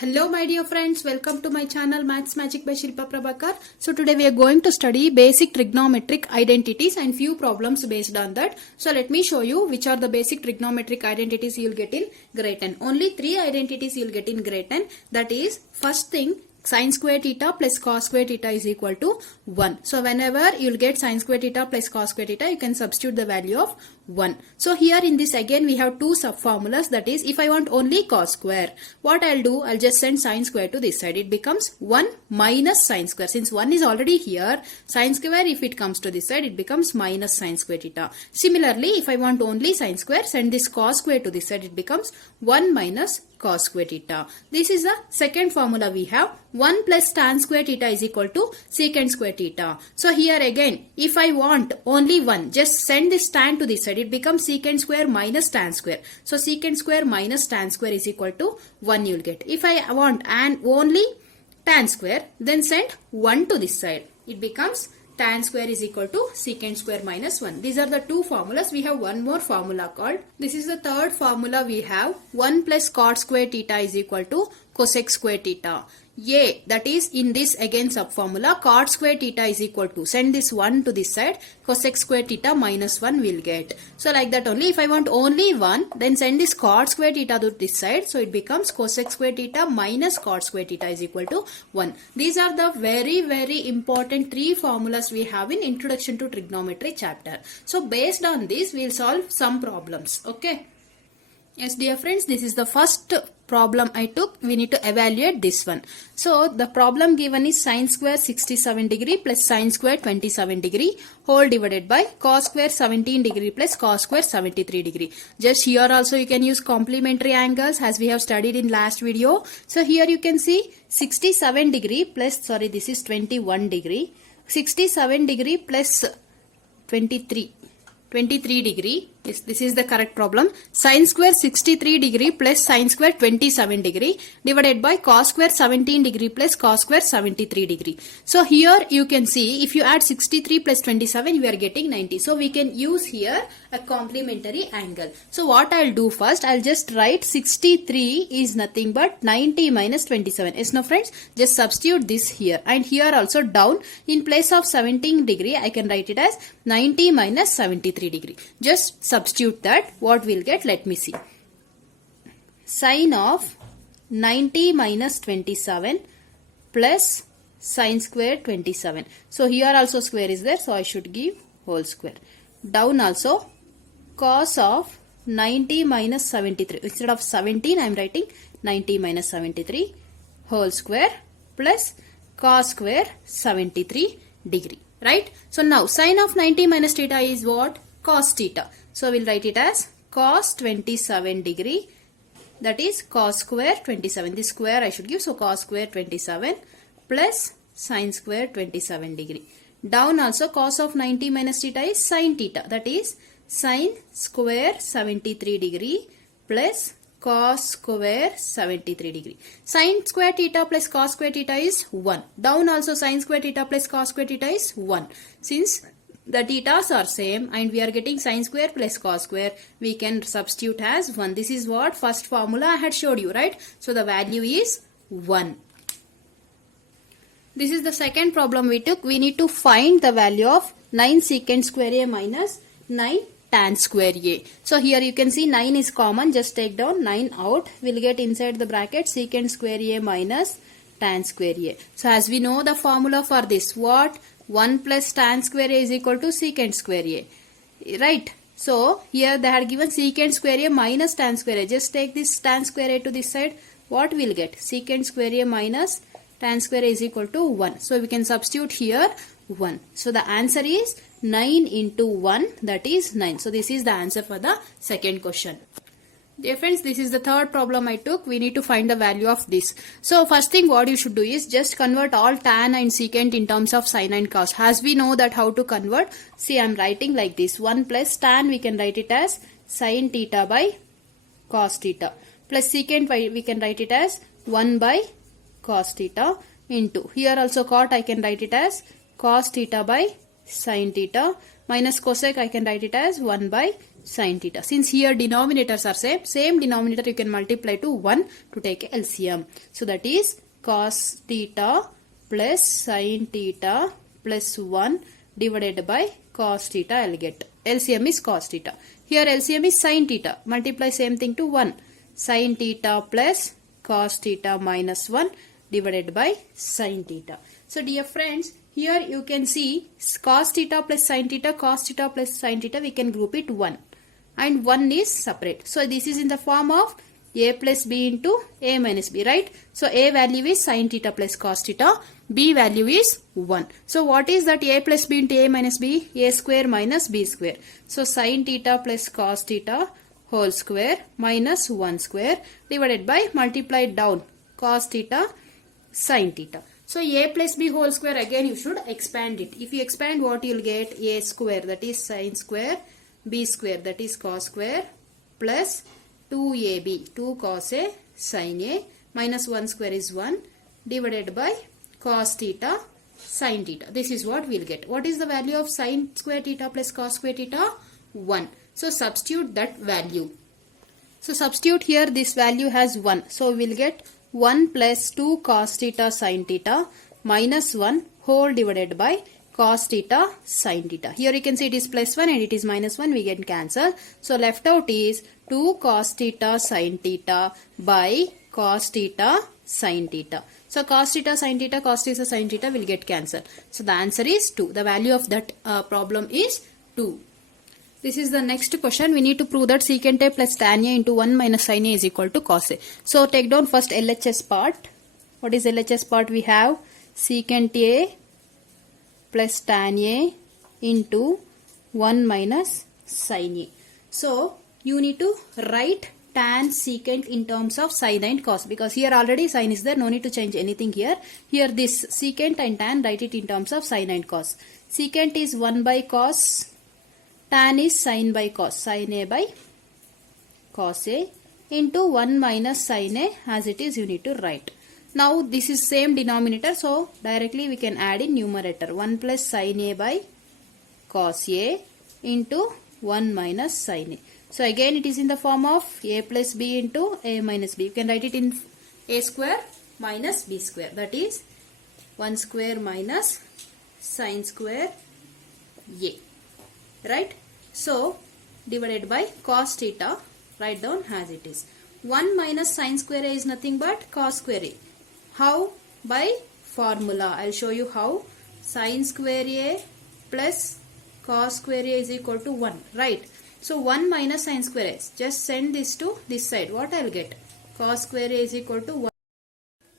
Hello my dear friends, welcome to my channel Maths Magic by Shilpa Prabhakar. So today we are going to study basic trigonometric identities and few problems based on that. So let me show you which are the basic trigonometric identities you will get in grade 10. Only 3 identities you will get in grade 10. That is, first thing, sin square theta plus cos square theta is equal to 1. So whenever you will get sin square theta plus cos square theta, you can substitute the value of 1. So here in this again we have two sub formulas. That is, if I want only cos square, what I'll do, I'll just send sin square to this side. It becomes 1 minus sin square. Since 1 is already here, sin square if it comes to this side, it becomes minus sin square theta. Similarly, if I want only sin square, send this cos square to this side, it becomes 1 minus cos square theta. This is the second formula we have. 1 plus tan square theta is equal to secant square theta. So here again, if I want only 1, just send this tan to this side. It becomes secant square minus tan square. So secant square minus tan square is equal to 1 you will get. If I want and only tan square, then send 1 to this side. It becomes tan square is equal to secant square minus 1. These are the two formulas. We have one more formula called, this is the third formula we have, 1 plus cot square theta is equal to cosec square theta. A, that is in this again sub formula, cot square theta is equal to, send this 1 to this side, cosec square theta minus 1 will get. So like that only, if I want only 1, then send this cot square theta to this side. So it becomes cosec square theta minus cot square theta is equal to 1. These are the very important 3 formulas we have in Introduction to Trigonometry chapter. So based on this, we will solve some problems. Okay. Yes, dear friends, this is the first problem I took. We need to evaluate this one. So the problem given is sin square 67 degree plus sin square 27 degree whole divided by cos square 17 degree plus cos square 73 degree. Just here also you can use complementary angles as we have studied in last video. So here you can see 67 degree plus, sorry, this is 21 degree. 67 degree plus 23 degree. Yes, this is the correct problem. Sin square 63 degree plus sin square 27 degree divided by cos square 17 degree plus cos square 73 degree. So here you can see, if you add 63 plus 27, you are getting 90. So we can use here a complementary angle. So what I'll do first, I'll just write 63 is nothing but 90 minus 27. Yes, no friends, just substitute this here, and here also down, in place of 17 degree, I can write it as 90 minus 73 degree. Just substitute that. What we'll get, let me see. Sin of 90 minus 27 plus sin square 27. So here also square is there, so I should give whole square. Down also cos of 90 minus 73. Instead of 17, I am writing 90 minus 73 whole square plus cos square 73 degree. Right? So now sin of 90 minus theta is what? Cos theta. So we'll write it as cos 27 degree, that is cos square 27. This square I should give, so cos square 27 plus sin square 27 degree. Down also cos of 90 minus theta is sin theta, that is sin square 73 degree plus cos square 73 degree. Sin square theta plus cos square theta is 1. Down also sin square theta plus cos square theta is 1. Since the thetas are same and we are getting sin square plus cos square, we can substitute as 1. This is what first formula I had showed you, right? So the value is 1. This is the second problem we took. We need to find the value of 9 secant square A minus 9 tan square A. So here you can see 9 is common. Just take down 9 out. We'll get inside the bracket secant square A minus tan square A. So as we know the formula for this, what? 1 plus tan square A is equal to secant square A. Right? So here they had given secant square A minus tan square A. Just take this tan square A to this side. What we'll get? Secant square A minus tan square A is equal to 1. So we can substitute here 1. So the answer is 9 into 1, that is 9. So this is the answer for the second question. Dear friends, this is the third problem I took. We need to find the value of this. So first thing what you should do is just convert all tan and secant in terms of sin and cos. As we know that how to convert, see I am writing like this. 1 plus tan we can write it as sin theta by cos theta. Plus secant we can write it as 1 by cos theta into. Here also cot I can write it as cos theta by sin theta minus cosec I can write it as 1 by sin theta. Since here denominators are same denominator you can multiply to 1 to take LCM. So that is cos theta plus sin theta plus 1 divided by cos theta I will get. LCM is cos theta. Here LCM is sin theta. Multiply same thing to 1. Sin theta plus cos theta minus 1 divided by sin theta. So dear friends, here you can see cos theta plus sin theta, cos theta plus sin theta, we can group it 1. And 1 is separate. So this is in the form of a plus b into a minus b, right? So a value is sin theta plus cos theta, b value is 1. So what is that a plus b into a minus b? A square minus b square. So sin theta plus cos theta whole square minus 1 square divided by multiplied down cos theta sin theta. So a plus b whole square, again you should expand it. If you expand, what you will get? A square, that is sin square, b square, that is cos square, plus 2ab, 2 cos a sin a, minus 1 square is 1 divided by cos theta sin theta. This is what we will get. What is the value of sin square theta plus cos square theta? 1. So substitute that value. So substitute here, this value has 1. So we will get 1 plus 2 cos theta sin theta minus 1 whole divided by cos theta sin theta. Here you can see it is plus 1 and it is minus 1. We can cancel. So left out is 2 cos theta sin theta by cos theta sin theta. So cos theta sin theta, cos theta sin theta will get cancelled. So the answer is 2. The value of that problem is 2. This is the next question. We need to prove that secant a plus tan a into 1 minus sin a is equal to cos a. So take down first LHS part. What is LHS part? We have secant a plus tan a into 1 minus sin a. So you need to write tan secant in terms of sin and cos, because here already sin is there. No need to change anything here. Here this secant and tan, write it in terms of sin and cos. Secant is 1 by cos, tan is sin by cos, sin a by cos a into 1 minus sin a, as it is you need to write. Now this is same denominator, so directly we can add in numerator 1 plus sin a by cos a into 1 minus sin a. So again it is in the form of a plus b into a minus b. You can write it in a square minus b square, that is 1 square minus sin square a. Right? So divided by cos theta, write down as it is. 1 minus sin square a is nothing but cos square a. How? By formula. I will show you how. Sin square a plus cos square a is equal to 1. Right? So 1 minus sin square a. Just send this to this side. What I will get? Cos square a is equal to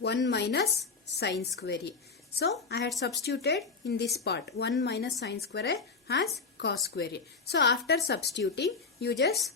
1 minus sin square a. So I had substituted in this part 1 minus sin square a as cos square a. So after substituting, you just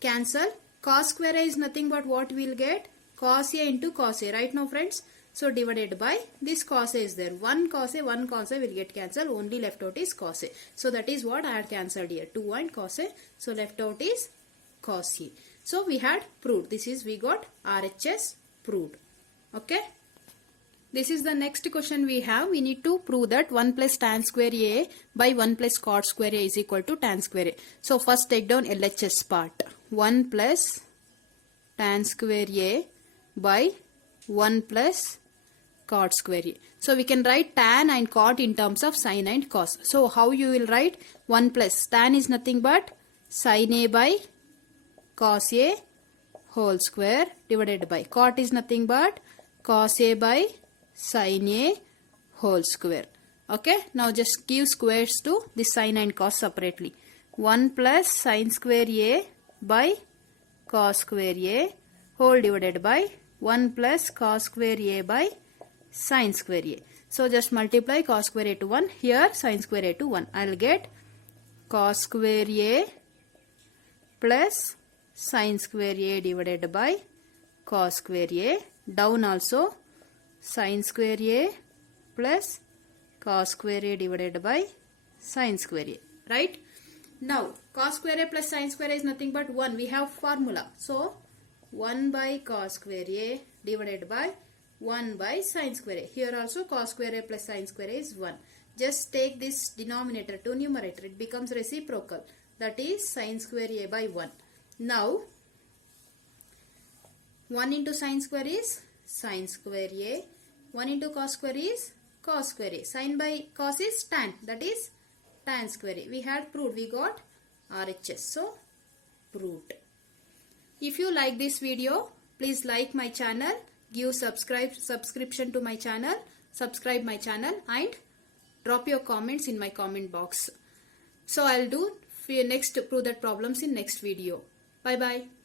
cancel. Cos square a is nothing but what we will get? Cos a into cos a. Right now friends? So divided by this cos a is there. 1 cos a will get cancelled. Only left out is cos a. So that is what I had cancelled here. 2 and cos a. So left out is cos a. So we had proved. This is we got RHS proved. Okay. This is the next question we have. We need to prove that 1 plus tan square a by 1 plus cot square a is equal to tan square a. So first take down LHS part. 1 plus tan square a by 1 plus cot square a. So we can write tan and cot in terms of sin and cos. So how you will write? 1 plus tan is nothing but sin a by cos a whole square divided by cot is nothing but cos a by sin a whole square. Okay. Now just give squares to this sin and cos separately. 1 plus sin square a by cos square a whole divided by 1 plus cos square a by sin square a. So just multiply cos square a to 1. Here sin square a to 1. I will get cos square a plus sin square a divided by cos square a. Down also sin square a plus cos square a divided by sin square a. Right? Now cos square a plus sin square a is nothing but 1. We have formula. So 1 by cos square a divided by 1 by sin square a. Here also cos square a plus sin square a is 1. just take this denominator to numerator. It becomes reciprocal. That is sin square a by 1. Now 1 into sin square is sin square a. 1 into cos square is cos square a. Sin by cos is tan. That is tan square a. We had proved. We got RHS. So proved. If you like this video, please like my channel, give subscription to my channel, subscribe my channel, and drop your comments in my comment box. So I'll do next prove that problems in next video. Bye bye.